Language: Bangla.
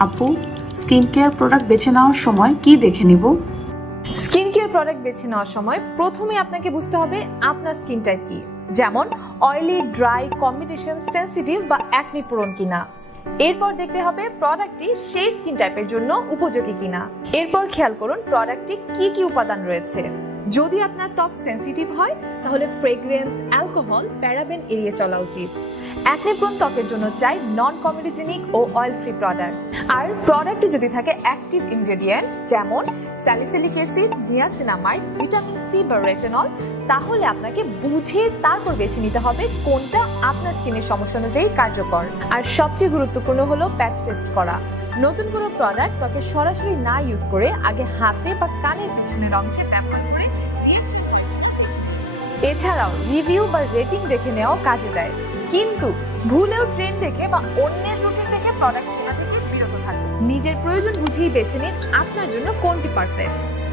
আপু, স্কিন কেয়ার প্রোডাক্ট বেছে নেওয়ার সময় কি দেখে নিব? স্কিন কেয়ার প্রোডাক্ট বেছে নেওয়ার সময় প্রথমে আপনাকে বুঝতে হবে আপনার স্কিন টাইপ কি, যেমন অয়েলি, ড্রাই, কম্বিনেশন, সেনসিটিভ বা অ্যাকনি প্রোন কিনা। এরপর দেখতে হবে প্রোডাক্টটি সেই স্কিন টাইপের জন্য উপযোগী কিনা। এরপর খেয়াল করুন প্রোডাক্টে কি কি উপাদান রয়েছে। যদি আপনার ত্বক সেনসিটিভ হয় তাহলে ফ্রেগ্রেন্স, অ্যালকোহল, প্যারাবেন এড়িয়ে চলা উচিত। অ্যাকনি প্রোন ত্বকের জন্য চাই নন কমেডোজেনিক ও অয়েল ফ্রি প্রোডাক্ট। আর প্রোডাক্টে যদি থাকে অ্যাক্টিভ ইনগ্রেডিয়েন্টস যেমন salicylic acid, niacinamide, vitamin C বা রেটিনল, তাহলে আপনাকে বুঝে তারপর বেছে নিতে হবে কোনটা আপনার স্কিনের সমস্যা অনুযায়ী কার্যকর। আর সবচেয়ে গুরুত্বপূর্ণ হলো প্যাচ টেস্ট করা। নতুন কোনো প্রোডাক্ট ত্বকে সরাসরি না ইউজ করে আগে হাতে বা কানের পিছনের অংশে ব্যবহার করে রিঅ্যাকশন হয় কিনা দেখে নিন। এছাড়াও রিভিউ বা রেটিং দেখে নেওয়াও কাজে দেয়, কিন্তু ভুলেও ট্রেন্ড দেখে বা অন্যের রুটিন দেখে প্রোডাক্ট কেনা থেকে বিরত থাকুন। নিজের প্রয়োজন বুঝেই বেছে নিন আপনার জন্য কোনটি পারফেক্ট।